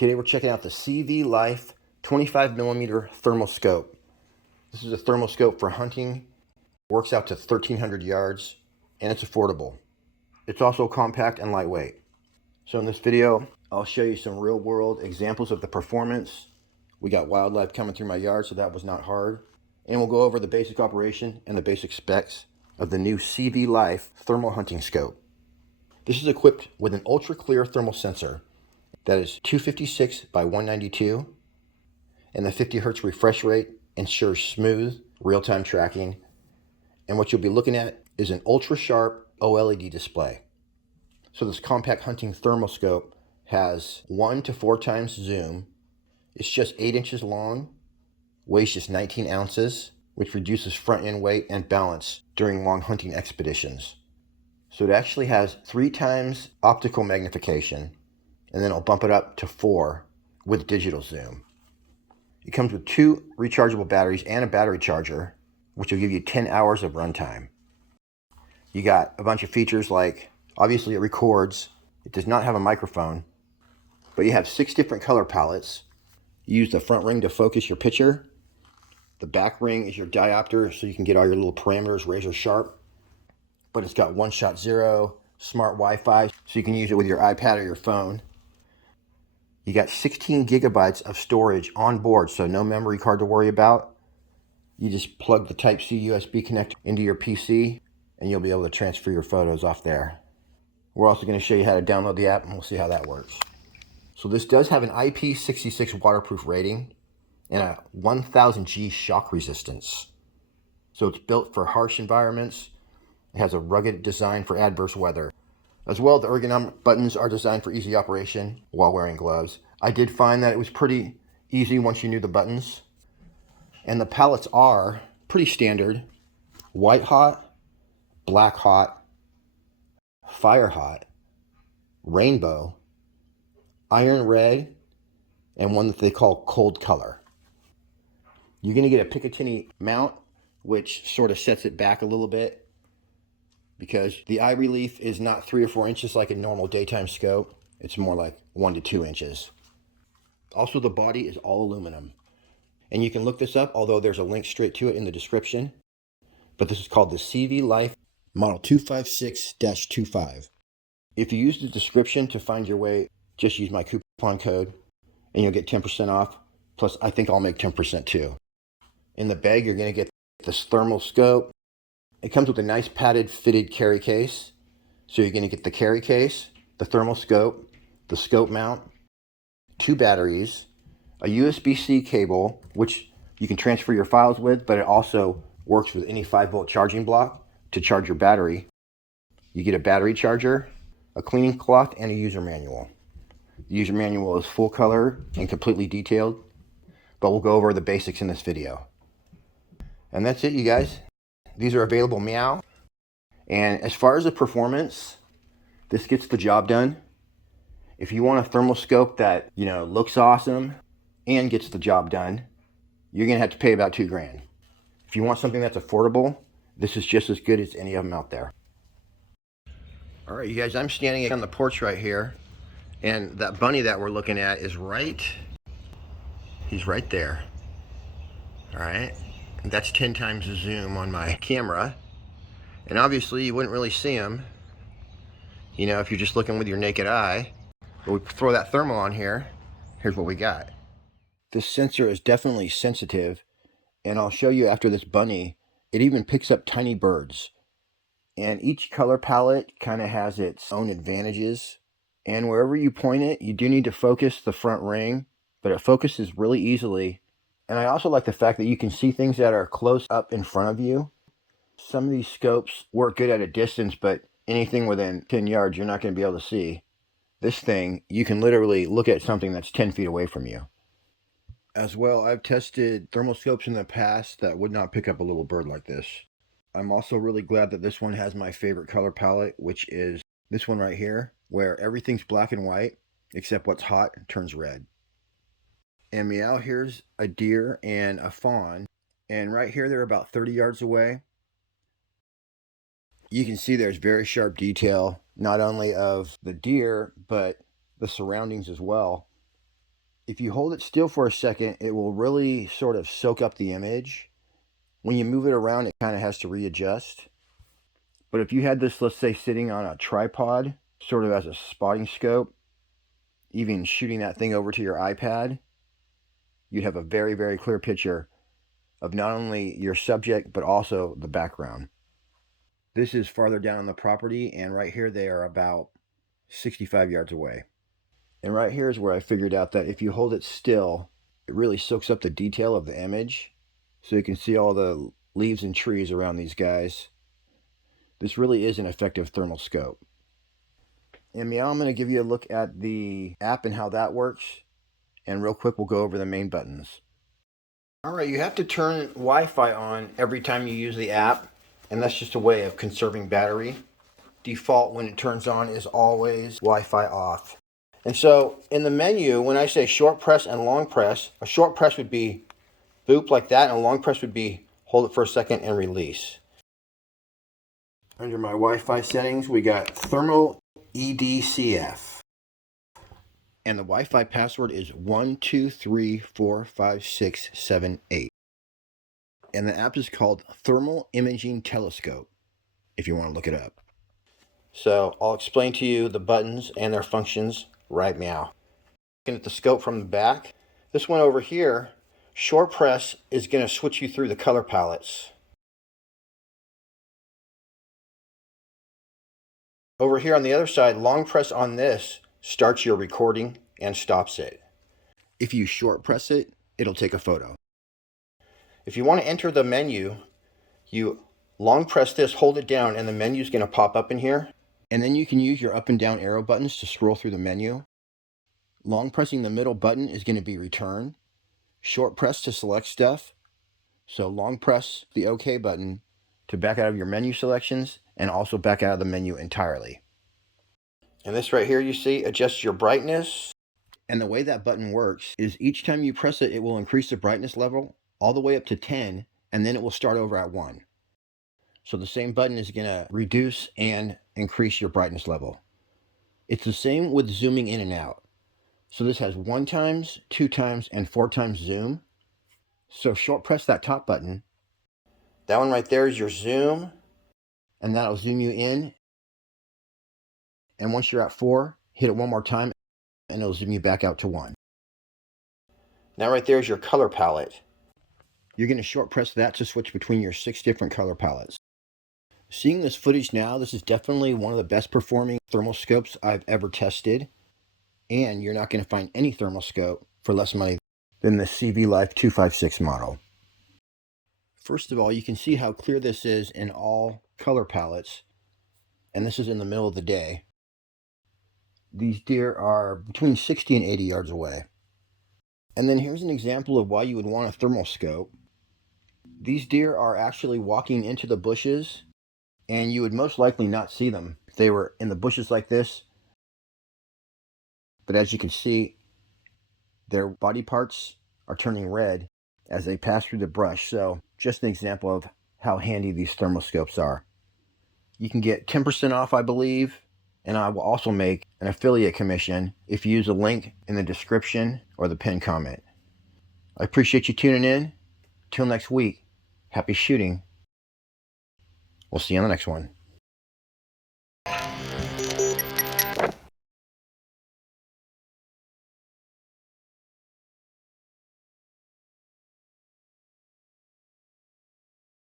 Today we're checking out the CVLife 25mm thermal scope. This is a thermal scope for hunting, works out to 1,300 yards, and it's affordable. It's also compact and lightweight. So in this video, I'll show you some real world examples of the performance. We got wildlife coming through my yard, so that was not hard. And we'll go over the basic operation and the basic specs of the new CVLife thermal hunting scope. This is equipped with an ultra clear thermal sensor that is 256 by 192, and the 50 hertz refresh rate ensures smooth real-time tracking. And what you'll be looking at is an ultra sharp OLED display. So this compact hunting thermal scope has 1 to 4 times zoom. It's just 8 inches long, weighs just 19 ounces, which reduces front end weight and balance during long hunting expeditions. So it actually has 3 times optical magnification, and then I'll bump it up to 4 with digital zoom. It comes with 2 rechargeable batteries and a battery charger, which will give you 10 hours of runtime. You got a bunch of features like, obviously it records, it does not have a microphone, but you have 6 different color palettes. You use the front ring to focus your picture. The back ring is your diopter, so you can get all your little parameters razor sharp. But it's got one-shot zero, smart Wi-Fi, so you can use it with your iPad or your phone. You got 16 gigabytes of storage on board, so no memory card to worry about. You just plug the Type-C USB connector into your PC, and you'll be able to transfer your photos off there. We're also going to show you how to download the app, and we'll see how that works. So this does have an IP66 waterproof rating and a 1000 G shock resistance. So it's built for harsh environments. It has a rugged design for adverse weather. As well, the ergonomic buttons are designed for easy operation while wearing gloves. I did find that it was pretty easy once you knew the buttons. And the palettes are pretty standard: white hot, black hot, fire hot, rainbow, iron red, and one that they call cold color. You're going to get a Picatinny mount, which sort of sets it back a little bit, because the eye relief is not 3 or 4 inches like a normal daytime scope. It's more like 1 to 2 inches. Also, the body is all aluminum. And you can look this up, although there's a link straight to it in the description. But this is called the CVLife Model 256-25. If you use the description to find your way, just use my coupon code and you'll get 10% off. Plus, I think I'll make 10% too. In the bag, you're going to get this thermal scope. It comes with a nice padded fitted carry case. So you're going to get the carry case, the thermal scope, the scope mount, 2 batteries, a USB-C cable, which you can transfer your files with, but it also works with any 5-volt charging block to charge your battery. You get a battery charger, a cleaning cloth, and a user manual. The user manual is full color and completely detailed, but we'll go over the basics in this video. And that's it, you guys. These are available meow. And as far as the performance, this gets the job done. If you want a thermal scope that, looks awesome and gets the job done, you're going to have to pay about $2 grand. If you want something that's affordable, this is just as good as any of them out there. All right, you guys, I'm standing on the porch right here, and that bunny that we're looking at is he's right there. All right. That's 10 times the zoom on my camera. And obviously you wouldn't really see him, if you're just looking with your naked eye. But we throw that thermal on here, here's what we got. This sensor is definitely sensitive, and I'll show you after this bunny, it even picks up tiny birds. And each color palette kind of has its own advantages. And wherever you point it, you do need to focus the front ring, but it focuses really easily. And I also like the fact that you can see things that are close up in front of you. Some of these scopes work good at a distance, but anything within 10 yards you're not going to be able to see. This thing, you can literally look at something that's 10 feet away from you. As well, I've tested thermal scopes in the past that would not pick up a little bird like this. I'm also really glad that this one has my favorite color palette, which is this one right here, where everything's black and white, except what's hot turns red. And meow, here's a deer and a fawn, and right here they're about 30 yards away. You can see there's very sharp detail, not only of the deer, but the surroundings as well. If you hold it still for a second, it will really sort of soak up the image. When you move it around, it kind of has to readjust. But if you had this, let's say, sitting on a tripod, sort of as a spotting scope, even shooting that thing over to your iPad, you'd have a very, very clear picture of not only your subject, but also the background. This is farther down on the property, and right here they are about 65 yards away. And right here is where I figured out that if you hold it still, it really soaks up the detail of the image. So you can see all the leaves and trees around these guys. This really is an effective thermal scope. And Meow, I'm going to give you a look at the app and how that works. And real quick, we'll go over the main buttons. All right, you have to turn Wi-Fi on every time you use the app. And that's just a way of conserving battery. Default when it turns on is always Wi-Fi off. And so in the menu, when I say short press and long press, a short press would be boop like that, and a long press would be hold it for a second and release. Under my Wi-Fi settings, we got thermal EDCF. And the Wi-Fi password is 12345678. And the app is called Thermal Imaging Telescope, if you want to look it up. So I'll explain to you the buttons and their functions right now. Looking at the scope from the back, this one over here, short press is going to switch you through the color palettes. Over here on the other side, long press on this starts your recording and stops it. If you short press it, it'll take a photo. If you want to enter the menu, you long press this, hold it down, and the menu is going to pop up in here. And then you can use your up and down arrow buttons to scroll through the menu. Long pressing the middle button is going to be return. Short press to select stuff. So long press the OK button to back out of your menu selections and also back out of the menu entirely. And this right here you see adjusts your brightness. And the way that button works is each time you press it, it will increase the brightness level all the way up to 10, and then it will start over at 1. So the same button is going to reduce and increase your brightness level. It's the same with zooming in and out. So this has 1 times, 2 times, and 4 times zoom. So short press that top button. That one right there is your zoom. And that'll zoom you in. And once you're at 4, hit it 1 more time and it'll zoom you back out to 1. Now right there is your color palette. You're going to short press that to switch between your 6 different color palettes. Seeing this footage now, this is definitely one of the best performing thermal scopes I've ever tested. And you're not going to find any thermal scope for less money than the CVLife 256 model. First of all, you can see how clear this is in all color palettes. And this is in the middle of the day. These deer are between 60 and 80 yards away. And then here's an example of why you would want a thermal scope. These deer are actually walking into the bushes, and you would most likely not see them if they were in the bushes like this. But as you can see, their body parts are turning red as they pass through the brush. So just an example of how handy these thermal scopes are. You can get 10% off, I believe, and I will also make an affiliate commission if you use a link in the description or the pinned comment. I appreciate you tuning in. Till next week, happy shooting. We'll see you on the next one.